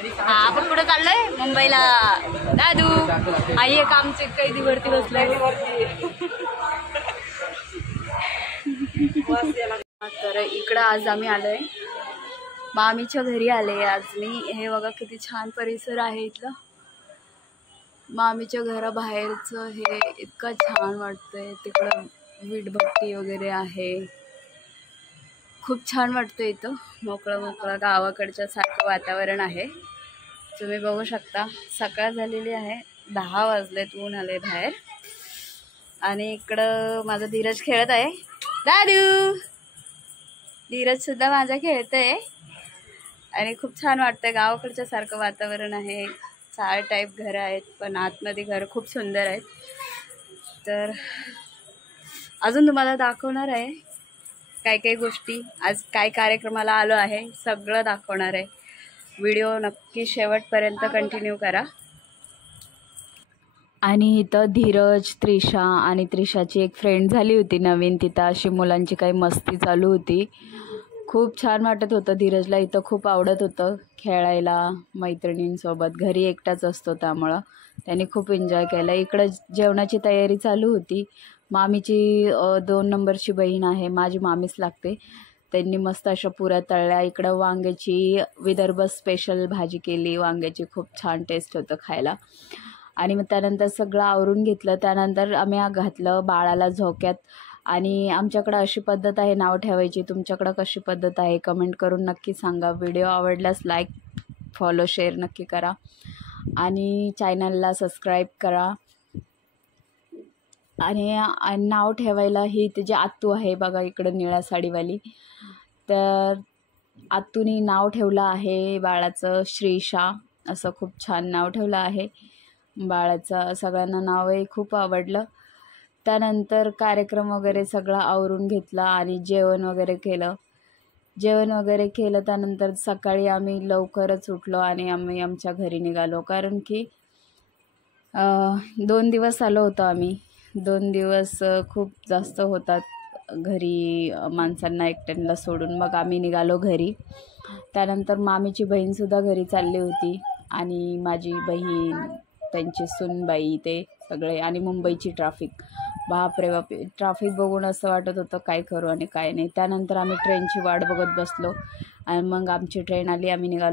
हा आपण कुठे चाललोय? मुंबईला. दादू आई एक आमचे कैदी वरती बसलाय. तर इकडं आज आम्ही आलोय मामीच्या घरी आले आज मी. हे बघा किती छान परिसर आहे इथलं. मामीच्या घराबाहेरचं हे इतकं छान वाटतंय. तिकडं वीटभट्टी वगैरे आहे. खूप छान वाटतं इथं. मोकळं मोकळं गावाकडच्या सारखं वातावरण आहे. तुम्ही बघू शकता सकाळ झालेली आहे. 10 वाजलेत. ऊन आले बाहेर. आणि इकडं माझा धीरज खेळत आहे. दादू धीरज सुद्धा माझा खेळतोय. आणि खूप छान वाटतंय. गावाकडच्या सारखं वातावरण आहे. चाळ टाईप घरं आहेत पण आतमध्ये घरं खूप सुंदर आहेत. तर अजून तुम्हाला दाखवणार आहे काय काय गोष्टी. आज काय कार्यक्रमाला आलो आहे सगळं दाखवणार आहे. व्हिडिओ नक्की शेवटपर्यंत कंटिन्यू करा. आणि इथं धीरज, त्रिशा आणि त्रिशाची एक फ्रेंड झाली होती नवीन. तिथं अशी मुलांची काही मस्ती चालू होती. खूप छान वाटत होतं. धीरजला इथं खूप आवडत होतं खेळायला मैत्रिणींसोबत. घरी एकटाच असतो त्यामुळं त्याने खूप एन्जॉय केलं. इकडं जेवणाची तयारी चालू होती. मामीची 2 नंबरची बहीण आहे, माझी मामीच लागते. त्यांनी मस्त अशा पुऱ्या तळल्या. इकडं वांग्याची विदर्भ स्पेशल भाजी केली. वांग्याची खूप छान टेस्ट होतं खायला. आणि मग त्यानंतर सगळं आवरून घेतलं. त्यानंतर आम्ही घातलं बाळाला झोक्यात. आणि आमच्याकडं अशी पद्धत आहे नाव ठेवायची. तुमच्याकडं कशी पद्धत आहे कमेंट करून नक्की सांगा. व्हिडिओ आवडल्यास लाईक, फॉलो, शेअर नक्की करा. आणि चॅनलला सबस्क्राईब करा. आणि नाव ठेवायला ही तिची आत्तू आहे बघा इकडं निळ्या साडीवाली. तर आत्तूनी नाव ठेवलं आहे बाळाचं श्रीशा. असं खूप छान नाव ठेवलं आहे बाळाचं. सगळ्यांना नावही खूप आवडलं. त्यानंतर कार्यक्रम वगैरे सगळं आवरून घेतला आणि जेवण वगैरे केलं. त्यानंतर सकाळी आम्ही लवकरच उठलो आणि आम्ही आमच्या घरी निघालो. कारण की 2 दिवस आलो होतो आम्ही. 2 दिवस खूप जास्त होतात घरी माणसांना एकट्यांना सोडून. मग आम्ही निघालो घरी. त्यानंतर मामीची बहीणसुद्धा घरी चालली होती आणि माझी बहीण, त्यांची सूनबाई, ते सगळे. आणि मुंबईची ट्रॅफिक, बापरे बाप. ट्रॅफिक बघून असं वाटत होतं काय करू आणि काय नाही. त्यानंतर आम्ही ट्रेनची वाट बघत बसलो आणि मग आमची ट्रेन आली. आम्ही निघालो.